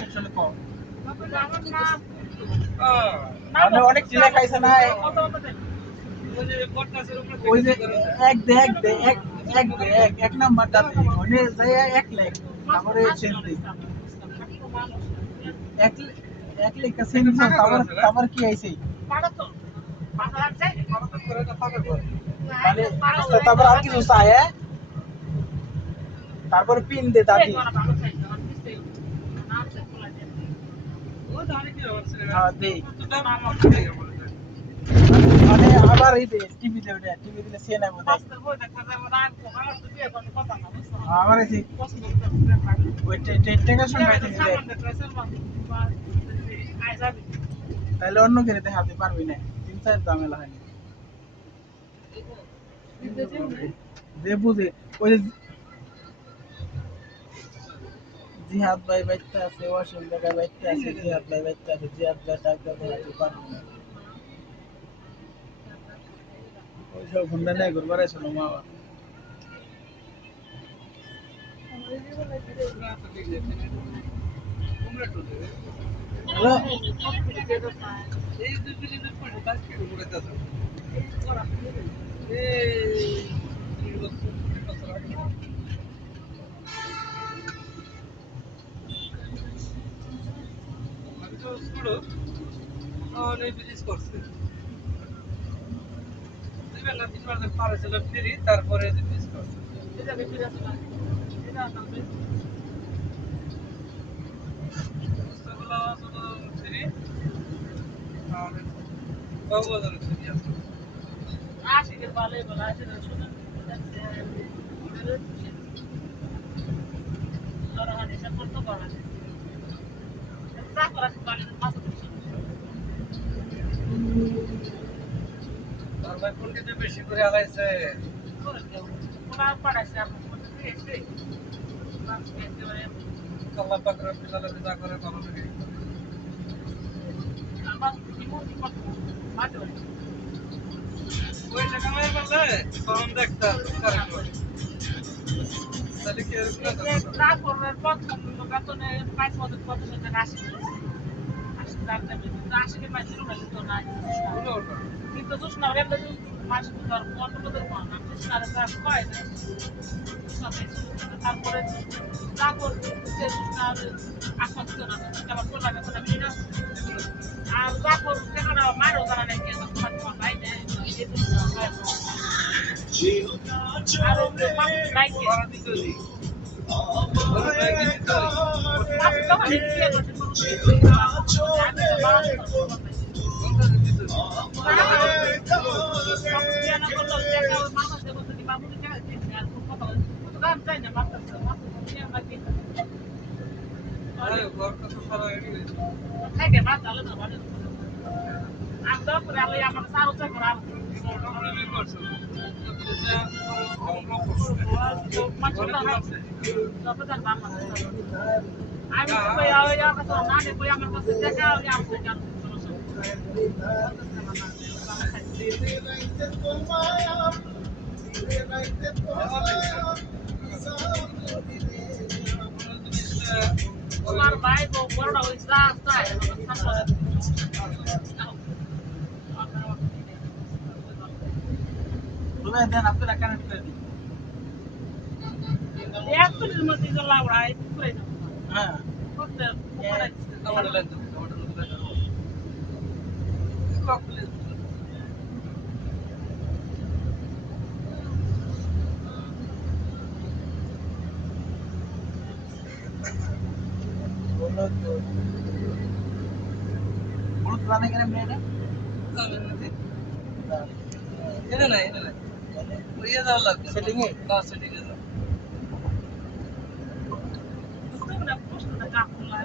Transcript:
সেকশনে কম মানে অনেক চিলা খাইছে না ওই যে এক নাম্বারটা মানে এক লাখ তারপরে সেন্টি এক লাখ সেন্টি তারপর কি আইছে মানে তারপর আর কিছু চাই তারপর পিন দে দাদি হ্যাঁ দে মানে আবার এই দে টিভি দিলে সে না বোধ আমার এই ওই টেকার সঙ্গে তাহলে অন্য কেড়ে দেখাতে পারবি না 3-4 ঝামেলা হয়নি যে বুঝে ওই জিহাদ ভাই বাইতে আছে ওয়াসিম ভাই বাইতে আছে জিহাদ ভাই বাইতে আছে জিহাদ ভাই ডাক্তার দেখাতে পারবি না ওই সব ঘুমটা নেই ঘুরবার আছে না মা তারপরে আশিকের ভালোই বলা আছে শোনা করতে পারে বেশি করে আগাইছে আল্লাহ পাক রব্বুল আলামিন যা করে ভালো লাগে ওই টাকা নাই বললে তখন দেখতা তাহলে কি না করবে প্রথম বেতনে 5 মত কত টাকা আসে আশিকে পাইছে তো না কিন্তু তো না রে মাস ধর কত কত পান আমি সারা কাজ পাই না তারপরে যা করতে সে না আশা করতে না আবার কোন লাগে কোন মিনা আর যা করতে কেন না মারো জানা নাই কেন তোমার ভাই না আর ওকে পাঁচ লাইক করা দিতে দি তোমার ভাই বড় হয়েছে রাস্তায় তুমি দেন আপনারা কানেক্ট করে দিন এক মিনিটের মধ্যে তো লাউড়াই করে দাও হ্যাঁ করতে টমেটো লাগবে টমেটো লাগবে বলুন প্লানে কেন মেয়ে এটা না ওই দাও লাগবে সেটিং এ না সেটিং এ দাও তোমরা প্রশ্নটা কাট করলা